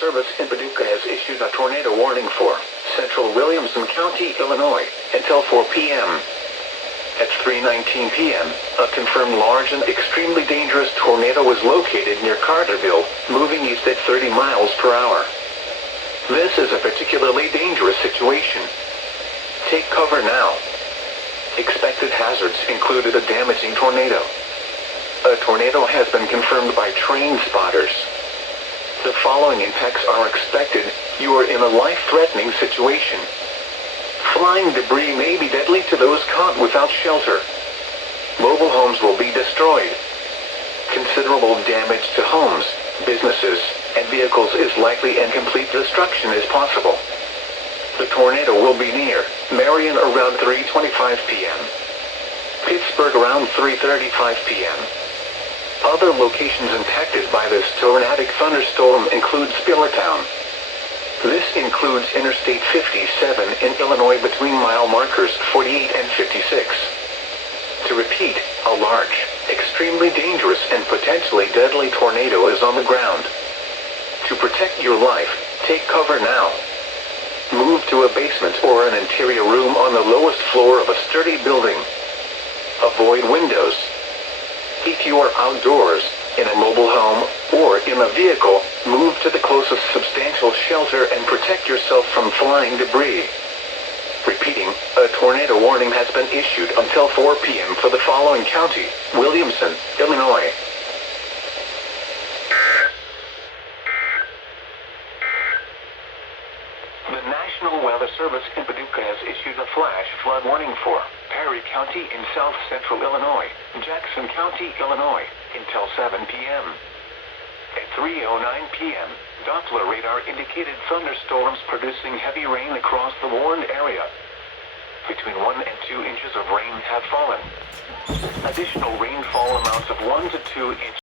Service in Paducah has issued a tornado warning for central Williamson County, Illinois, until 4 p.m. At 3:19 p.m., a confirmed large and extremely dangerous tornado was located near Carterville, moving east at 30 miles per hour. This is a particularly dangerous situation. Take cover now. Expected hazards included a damaging tornado. A tornado has been confirmed by trained spotters. The following impacts are expected. You are in a life-threatening situation. Flying debris may be deadly to those caught without shelter. Mobile homes will be destroyed. Considerable damage to homes, businesses, and vehicles is likely, and complete destruction is possible. The tornado will be near Marion around 3:25 p.m. Pittsburgh around 3:35 p.m. Other locations impacted by this tornadic thunderstorm include Spillertown. This includes Interstate 57 in Illinois between mile markers 48 and 56. To repeat, a large, extremely dangerous and potentially deadly tornado is on the ground. To protect your life, take cover now. Move to a basement or an interior room on the lowest floor of a sturdy building. Avoid windows. If you are outdoors, in a mobile home, or in a vehicle, move to the closest substantial shelter and protect yourself from flying debris. Repeating, a tornado warning has been issued until 4 p.m. for the following county: Williamson, Illinois. The National Weather Service in Paducah has issued a flash flood warning for Perry County in south central Illinois, Jackson County, Illinois, until 7 p.m. At 3:09 p.m., Doppler radar indicated thunderstorms producing heavy rain across the warned area. Between 1 and 2 inches of rain have fallen. Additional rainfall amounts of 1 to 2 inches